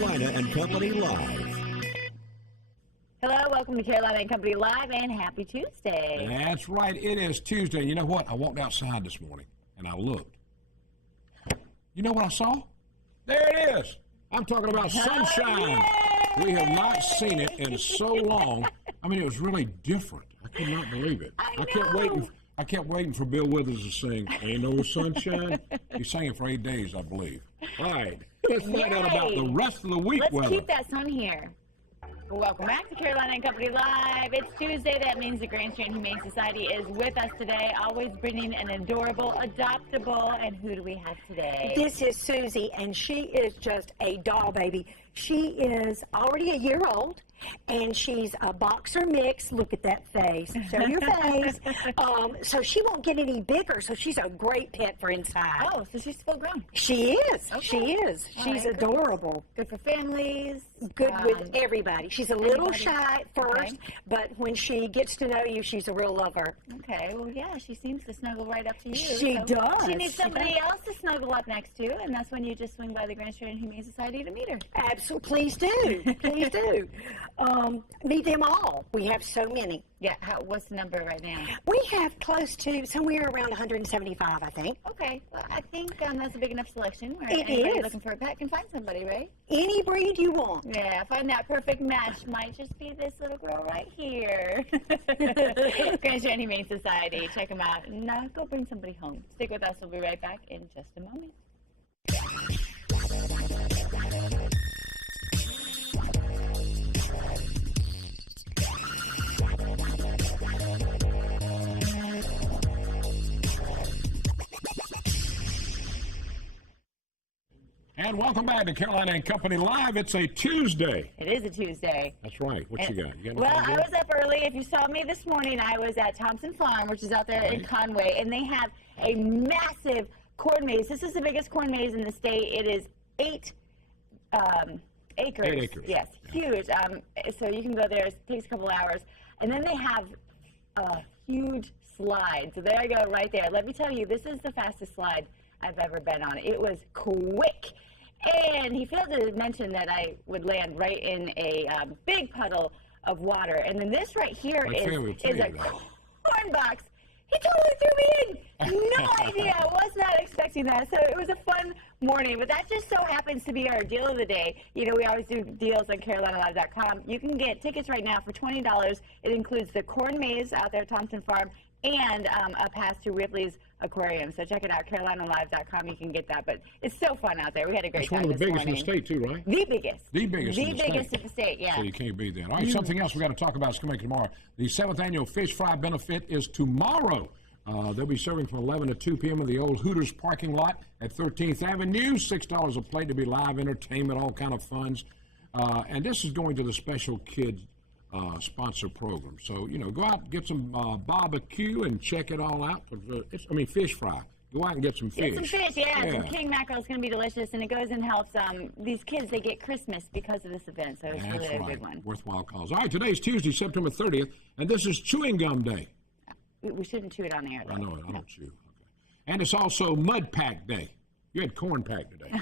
Carolina and Company Live. Hello, welcome to Carolina and Company Live, and happy Tuesday. That's right, it is Tuesday. You know what? I walked outside this morning, and I looked. You know what I saw? There it is. I'm talking about sunshine. We have not seen it in so long. I mean, it was really different. I could not believe it. I kept waiting for Bill Withers to sing, "Ain't No Sunshine." He sang it for 8 days, I believe. All right, let's find out about the rest of the week Let's weather. keep that sun here. Welcome back to Carolina and Company Live. It's Tuesday. That means the Grand Strand Humane Society is with us today, always bringing an adorable, adoptable. And who do we have today? This is Susie, and she is just a doll baby. She is already a year old, and she's a boxer mix. Look at that face. Show your face. So she won't get any bigger, so she's a great pet for inside. Oh, so she's full grown. She is. Okay. She is. She's Right, adorable. Good for families. Good with everybody. She's a little Everybody. shy at first, but when she gets to know you, she's a real lover. Okay, well, yeah, she seems to snuggle right up to you. She so does. She needs somebody else to snuggle up next to, and that's when you just swing by the Grand Strand Humane Society to meet her. Absolutely. Please do. Please do. Meet them all. We have so many. Yeah, what's the number right now? We have close to somewhere around 175, I think. Okay, well, I think that's a big enough selection where It anybody is. looking for a pet can find somebody, right? Any breed you want. Yeah, find that perfect match. Might just be this little girl right here. Grand Strand Humane Society. Check them out and go bring somebody home. Stick with us. We'll be right back in just a moment. And welcome back to Carolina and Company Live. It's a Tuesday. It is a Tuesday. That's right. What you got? You got Well, anything I good? was up early. If you saw me this morning, I was at Thompson Farm, which is out there in Conway, and they have a massive corn maze. This is the biggest corn maze in the state. It is 8 acres. 8 acres. Yes, huge. So you can go there. It takes a couple hours. And then they have a huge slide. So there I go right there. Let me tell you, this is the fastest slide I've ever been on. It was quick. And he failed to mention that I would land right in a big puddle of water. And then this right here is a corn box. He totally threw me in. No idea. I was not expecting that. So it was a fun morning. But that just so happens to be our deal of the day. You know, we always do deals on CarolinaLive.com. You can get tickets right now for $20. It includes the corn maze out there at Thompson Farm and a pass to Ripley's Aquarium. So check it out, CarolinaLive.com. You can get that. But it's so fun out there. We had a great time It's one of the this biggest in the morning. state, too, right? The biggest. The biggest in the state. The biggest in the state, yeah. So you can't beat that. All right, something else we got to talk about is coming tomorrow. The 7th Annual Fish Fry Benefit is tomorrow. They'll be serving from 11 to 2 p.m. in the old Hooters parking lot at 13th Avenue. $6 a plate to be live entertainment, all kind of funds. And this is going to the special kids sponsor program. So, you know, go out and get some barbecue and check it all out. Fish fry. Go out and get some fish. Get some fish, yeah. Some king mackerel is going to be delicious, and it goes and helps these kids. They get Christmas because of this event, so it's really a good one. Worthwhile calls. All right, today's Tuesday, September 30th, and this is Chewing Gum Day. We shouldn't chew it on the air, though. I know it. I don't chew. Okay. And it's also Mud Pack Day. You had Corn Pack today.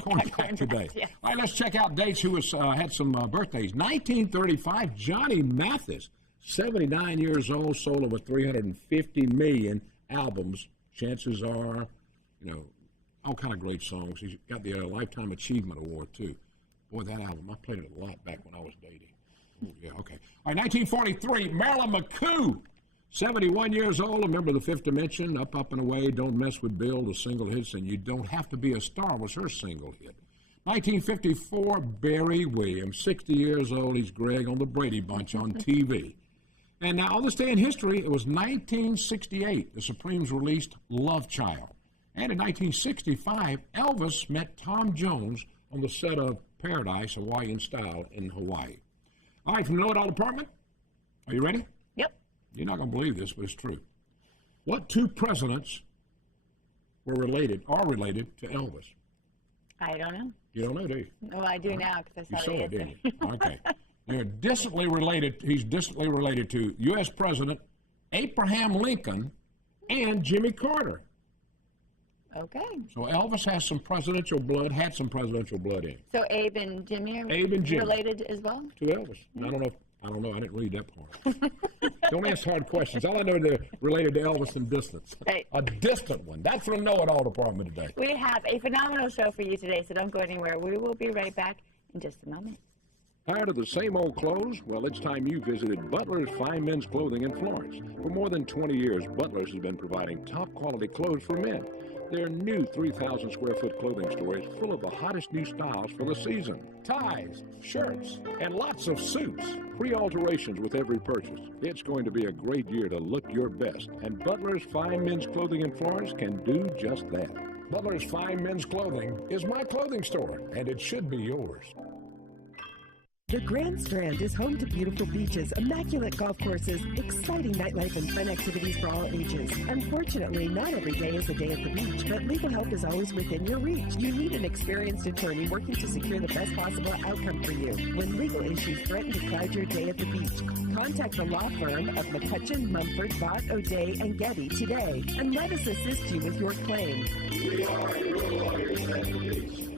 Corn Pack today. Yes. All right, let's check out dates who had some birthdays. 1935, Johnny Mathis, 79 years old, sold over 350 million albums. Chances are, you know, all kind of great songs. He's got the Lifetime Achievement Award, too. Boy, that album, I played it a lot back when I was dating. Ooh, yeah, okay. All right, 1943, Marilyn McCoo, 71 years old, a member of the Fifth Dimension, Up, Up, and Away, Don't Mess with Bill, the single hits, and You Don't Have to Be a Star was her single hit. 1954, Barry Williams, 60 years old, he's Greg on the Brady Bunch on TV. And now, on this day in history, it was 1968, the Supremes released Love Child. And in 1965, Elvis met Tom Jones on the set of Paradise, Hawaiian Style in Hawaii. All right, from the Know-It-All Department, are you ready? Yep. You're not going to believe this, but it's true. What two presidents are related to Elvis? I don't know. You don't know, do you? Well, I do now because I You saw saw the it, didn't answer. you? Okay. They're distantly related. He's distantly related to U.S. President Abraham Lincoln and Jimmy Carter. Okay. So Elvis has some presidential blood, had some presidential blood in him. So Abe and Jimmy are Abe and Jimmy. related as well? To Elvis. I don't know. I didn't read that part. Don't ask hard questions. All I know they're related to Elvis in distance. Right. A distant one. That's from the know-it-all department today. We have a phenomenal show for you today, so don't go anywhere. We will be right back in just a moment. Tired of the same old clothes? Well, it's time you visited Butler's Fine Men's Clothing in Florence. For more than 20 years, Butler's has been providing top-quality clothes for men. Their new 3,000-square-foot clothing store is full of the hottest new styles for the season. Ties, shirts, and lots of suits. Free alterations with every purchase. It's going to be a great year to look your best, and Butler's Fine Men's Clothing in Florence can do just that. Butler's Fine Men's Clothing is my clothing store, and it should be yours. The Grand Strand is home to beautiful beaches, immaculate golf courses, exciting nightlife, and fun activities for all ages. Unfortunately, not every day is a day at the beach, but legal help is always within your reach. You need an experienced attorney working to secure the best possible outcome for you. When legal issues threaten to cloud your day at the beach, contact the law firm of McCutcheon, Mumford, Bott, O'Day, and Getty today, and let us assist you with your claim. We are your lawyers at the beach.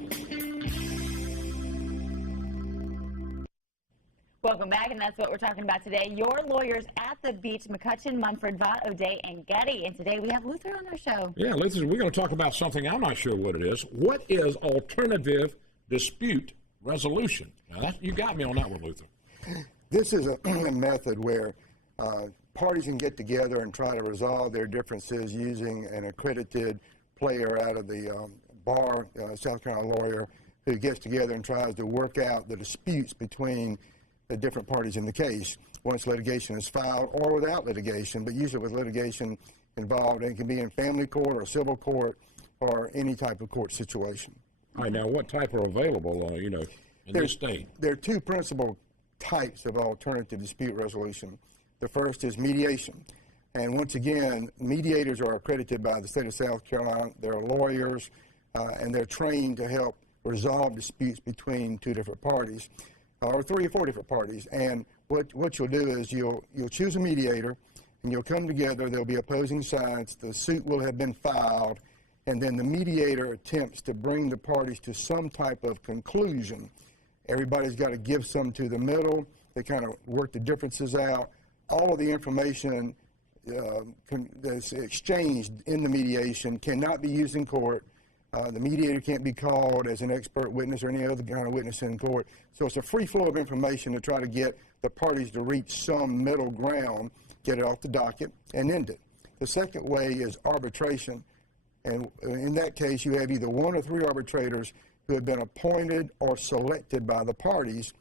Welcome back, and that's what we're talking about today. Your lawyers at the beach, McCutcheon, Mumford, Vaught, O'Day, and Getty. And today we have Luther on our show. Yeah, Luther, we're going to talk about something I'm not sure what it is. What is alternative dispute resolution? Now, you got me on that one, Luther. This is a method where parties can get together and try to resolve their differences using an accredited player out of the bar, South Carolina lawyer, who gets together and tries to work out the disputes between the different parties in the case once litigation is filed or without litigation, but usually with litigation involved. And it can be in family court or civil court or any type of court situation. All right, now what type are available, in this state? There are two principal types of alternative dispute resolution. The first is mediation. And once again, mediators are accredited by the state of South Carolina. They're lawyers, and they're trained to help resolve disputes between two different parties. Or 3 or 4 different parties. And what you'll do is you'll choose a mediator, and you'll come together. There'll be opposing sides. The suit will have been filed, and then the mediator attempts to bring the parties to some type of conclusion. Everybody's got to give some to the middle. They kind of work the differences out. All of the information that's exchanged in the mediation cannot be used in court. The mediator can't be called as an expert witness or any other kind of witness in court. So it's a free flow of information to try to get the parties to reach some middle ground, get it off the docket, and end it. The second way is arbitration. And in that case, you have either 1 or 3 arbitrators who have been appointed or selected by the parties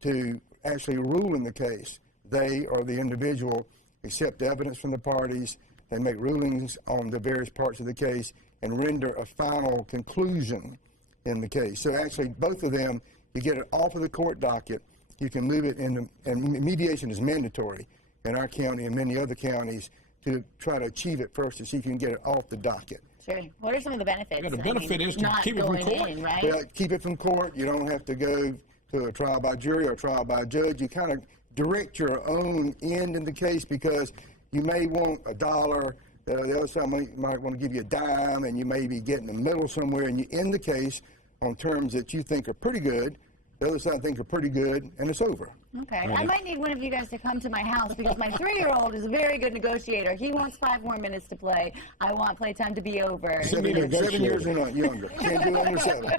to actually rule in the case. They or the individual accept evidence from the parties. They make rulings on the various parts of the case and render a final conclusion in the case. So actually, both of them, you get it off of the court docket. You can move it in, and mediation is mandatory in our county and many other counties to try to achieve it first, so you can get it off the docket. Sure. What are some of the benefits? Yeah, the benefit is to keep it from court. In, right? Well, keep it from court. You don't have to go to a trial by jury or a trial by judge. You kind of direct your own end in the case because you may want $1. The other side might want to give you a dime, and you may be getting in the middle somewhere, and you end the case on terms that you think are pretty good. The other side thinks are pretty good, and it's over. Okay. I might need one of you guys to come to my house because my 3-year-old is a very good negotiator. He wants 5 more minutes to play. I want playtime to be over. 7 years or not younger. Can't do under 7.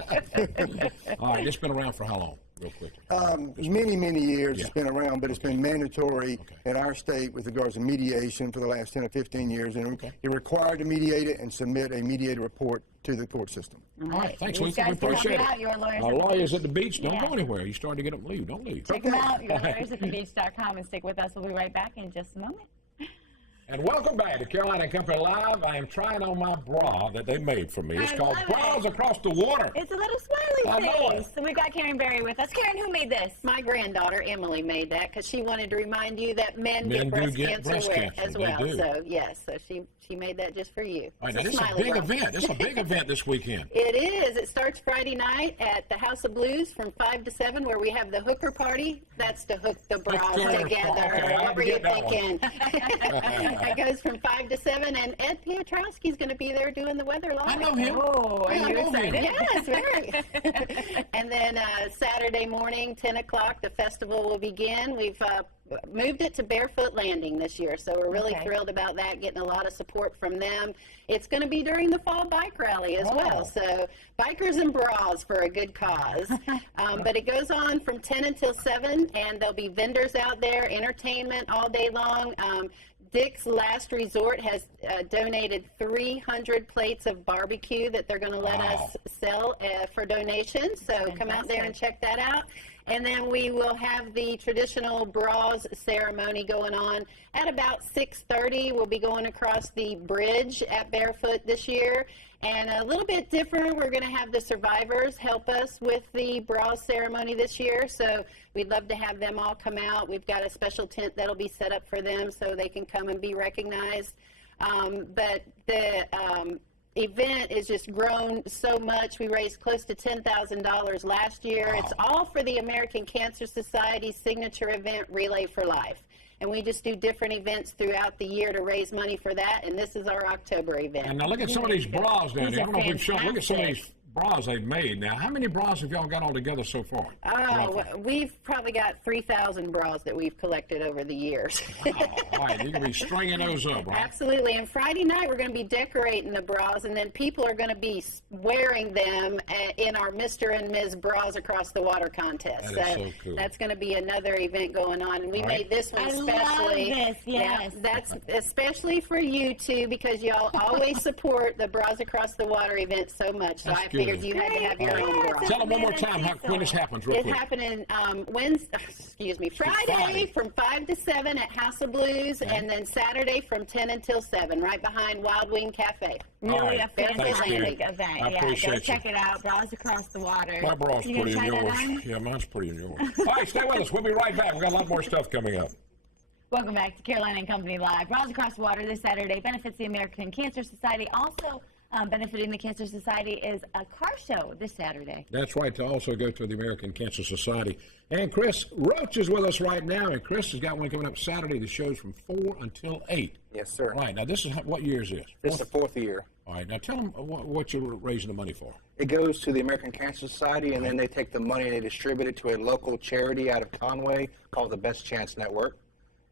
All right, it's been around for how long, real quickly? Many years it's been around, but it's been mandatory in our state with regards to mediation for the last 10 or 15 years. And you're required to mediate it and submit a mediated report to the court system. All right, thanks, These Luther. We guys can help appreciate you it. out. Your lawyers Our at the lawyers beach. at the beach, don't Yeah. go anywhere. You're starting to get them leave. Don't leave. Check them out. Your lawyers at the beach.com, and stick with us. We'll be right back in just a moment. And welcome back to Carolina and Company Live. I am trying on my bra that they made for me. It's I called love Bras Across the Water. It's a little I smiley know face. So we've got Karen Berry with us. Karen, who made this? My granddaughter Emily made that because she wanted to remind you that men Men get do breast get breast cancer. as They well. do. So yes, so she made that just for you. All right, now, It's this is a smiley big bra. event. This is a big event this weekend. It is. It starts Friday night at the House of Blues from 5 to 7, where we have the hooker party. That's to hook the bras Hooker. together. Okay, I What were you get that one. thinking? It goes from 5 to 7, and Ed Piotrowski's going to be there doing the weather live. I know him. Oh, are you excited? Yes, very. And then Saturday morning, 10 o'clock, the festival will begin. We've moved it to Barefoot Landing this year, so we're really thrilled about that, getting a lot of support from them. It's going to be during the fall bike rally as well, so bikers and bras for a good cause. But it goes on from 10 until 7, and there'll be vendors out there, entertainment all day long. Dick's Last Resort has donated 300 plates of barbecue that they're going to let us sell for donations. So come out there and check that out. And then we will have the traditional bras ceremony going on at about 6:30. We'll be going across the bridge at Barefoot this year. And a little bit different, we're going to have the survivors help us with the bras ceremony this year. So we'd love to have them all come out. We've got a special tent that'll be set up for them so they can come and be recognized. But the event has just grown so much. We raised close to $10,000 last year. It's all for the American Cancer Society's signature event, Relay for Life. And we just do different events throughout the year to raise money for that, and this is our October event. And now look at some of these bras down there. I don't know if we've shown. Look at some of these bras they've made. Now, how many bras have y'all got all together so far? We've probably got 3,000 bras that we've collected over the years. All right, you're going to be stringing those up, right? Absolutely. And Friday night, we're going to be decorating the bras, and then people are going to be wearing them in our Mr. and Ms. Bras Across the Water contest. That is so cool. That's going to be another event going on. And we made this one especially. I love this, yes. Yeah, that's especially for you two, because y'all always support the Bras Across the Water event so much. So I figured you had to have your own bra. Tell them one more time when this happens, real It's quick. happening Friday from 5 to 7 at House of Blues, and then Saturday from 10 until 7, right behind Wild Wing Cafe. Really a Thanks, fantastic Karen. event. I Yeah, appreciate go you. check it out. Bras Across the Water. My bra's You pretty in gonna try yours. that on? Yeah, mine's pretty in yours. All right, stay with us. We'll be right back. We've got a lot more stuff coming up. Welcome back to Carolina and Company Live. Bras Across the Water this Saturday benefits the American Cancer Society. Also benefiting the Cancer Society is a car show this Saturday. That's right, to also go to the American Cancer Society. And Chris Roach is with us right now, and Chris has got one coming up Saturday. The show's from 4 until 8. Yes, sir. All right, now this is, what year is this? This is the fourth year. All right, now tell them what you're raising the money for. It goes to the American Cancer Society, and then they take the money and they distribute it to a local charity out of Conway called the Best Chance Network.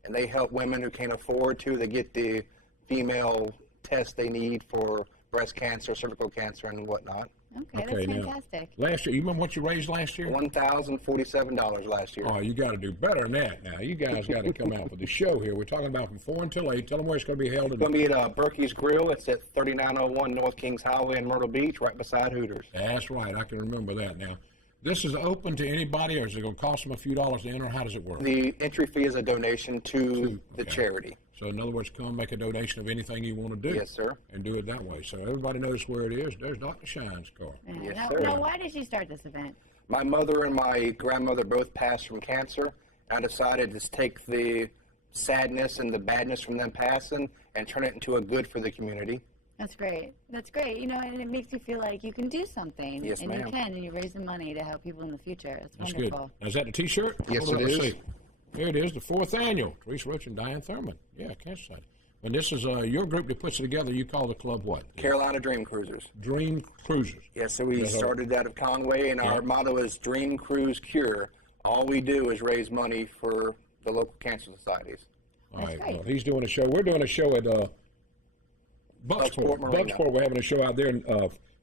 And they help women who can't afford to. They get the female tests they need for breast cancer, cervical cancer, and whatnot. Okay, that's fantastic. Now, last year, you remember what you raised last year? $1,047 last year. Oh, you got to do better than that now. You guys got to come out for the show here. We're talking about from 4 until 8. Tell them where it's going to be held. It's going to be at Berkey's Grill. It's at 3901 North Kings Highway in Myrtle Beach, right beside Hooters. That's right. I can remember that now. This is open to anybody, or is it going to cost them a few dollars to enter? How does it work? The entry fee is a donation to the charity. So in other words, come make a donation of anything you want to do. Yes, sir. And do it that way. So everybody knows where it is. There's Dr. Shine's car. Yes, now, sir. now, why did you start this event? My mother and my grandmother both passed from cancer. I decided to take the sadness and the badness from them passing and turn it into a good for the community. That's great. That's great. You know, and it makes you feel like you can do something. Yes, and ma'am. you can, and you're raising money to help people in the future. That's wonderful. good. Now, is that the T-shirt? Yes, Hold on, it let's is. see. Here it is, the 4th annual. Teresa Roach and Diane Thurman. Yeah, Cancer Society. And this is your group that puts it together. You call the club what? Carolina Dream Cruisers. Dream Cruisers. Yes, so we started out of Conway, and our motto is Dream Cruise Cure. All we do is raise money for the local cancer societies. All right. great. Well, he's doing a show. We're doing a show at Bucksport. Marina. Bucksport. We're having a show out there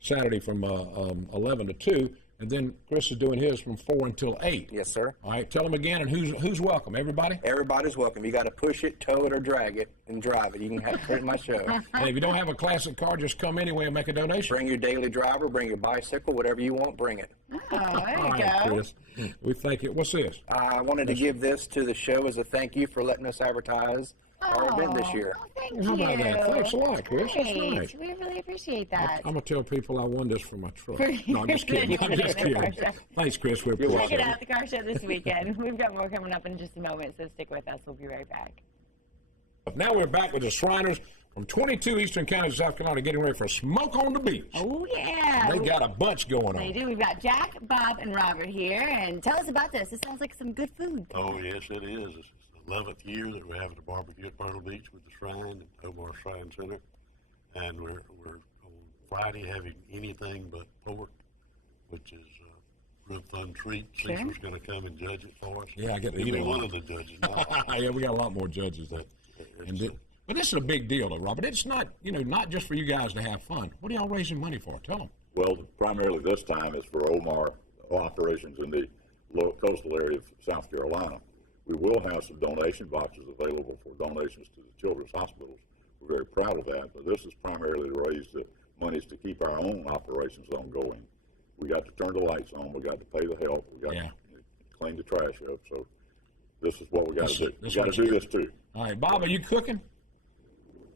Saturday from 11 to 2. And then Chris is doing his from 4 until 8. Yes, sir. All right. Tell them again. And who's welcome? Everybody? Everybody's welcome. You got to push it, tow it, or drag it, and drive it. You can have put it in my show. And if you don't have a classic car, just come anyway and make a donation. Bring your daily driver, bring your bicycle, whatever you want, bring it. Oh, there All you right, go. Chris. We thank you. What's this? I wanted to give this to the show as a thank you for letting us advertise our event this year. Oh, thank How you. about that? Thanks a lot, Chris. That's Great. nice. We really appreciate that. I'm going to tell people I won this for my truck. For No, I'm just kidding. I'm just kidding. Thanks, Chris. We Check appreciate it it. out, the car show this weekend. We've got more coming up in just a moment, so stick with us. We'll be right back. Now we're back with the Shriners from 22 Eastern Counties, South Carolina, getting ready for a smoke on the beach. Oh, yeah. They got a bunch going They on. do. We've got Jack, Bob, and Robert here. And tell us about this. This sounds like some good food. Oh, yes, it is. It's 11th year that we're having a barbecue at Myrtle Beach with the Shrine and Omar Shrine Center. And we're on Friday having anything but pork, which is a real fun treat. Sure. Cecil's going to come and judge it for us. Yeah, I get to He'll eat be it. one of the judges. Yeah, we got a lot more judges. But this is a big deal, though, Robert. It's not, not just for you guys to have fun. What are y'all raising money for? Tell them. Well, primarily this time is for Omar operations in the coastal area of South Carolina. We will have some donation boxes available for donations to the children's hospitals. We're very proud of that, but this is primarily to raise the monies to keep our own operations ongoing. We got to turn the lights on. We got to pay the help. We got to clean the trash up. So this is what we got to do. We got to do this too. All right, Bob, are you cooking?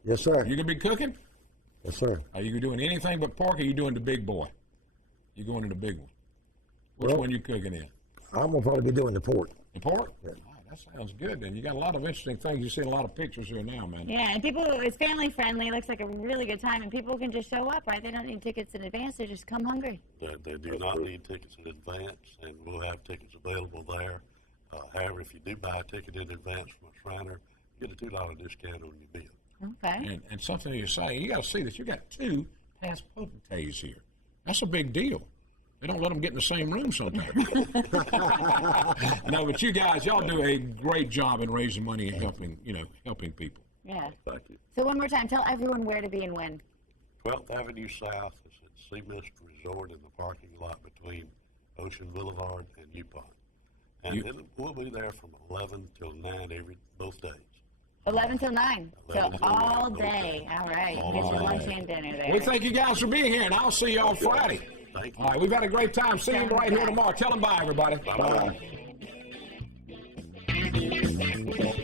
Yes, sir. You gonna be cooking? Yes, sir. Are you doing anything but pork? Or are you doing the big boy? You going to the big one? Which one you cooking in? I'm gonna probably be doing the pork. The pork? Yeah. Oh, that sounds good. Then you got a lot of interesting things. You see a lot of pictures here now, man. Yeah, and it's family friendly. It looks like a really good time, and people can just show up, right? They don't need tickets in advance. They just come hungry. They do not need tickets in advance, and we'll have tickets available there. However, if you do buy a ticket in advance from a Shriner, you get a $2 discount on your bill. Okay. And something you're saying, you got to see this. You got 2 past potentates here. That's a big deal. They don't let them get in the same room sometimes. No, but you guys, y'all do a great job in raising money and helping people. Yeah. Thank you. So one more time, tell everyone where to be and when. 12th Avenue South is at Seamist Resort in the parking lot between Ocean Boulevard and Yukon. And we'll be there from 11 till 9 both days. 11 till 9. So 11 till all 9, day. All right. All Get your day. lunch and dinner there. We thank you guys for being here, and I'll see y'all Friday. Thank you. All right, we've had a great time. See you right here tomorrow. Tell them bye, everybody. Bye.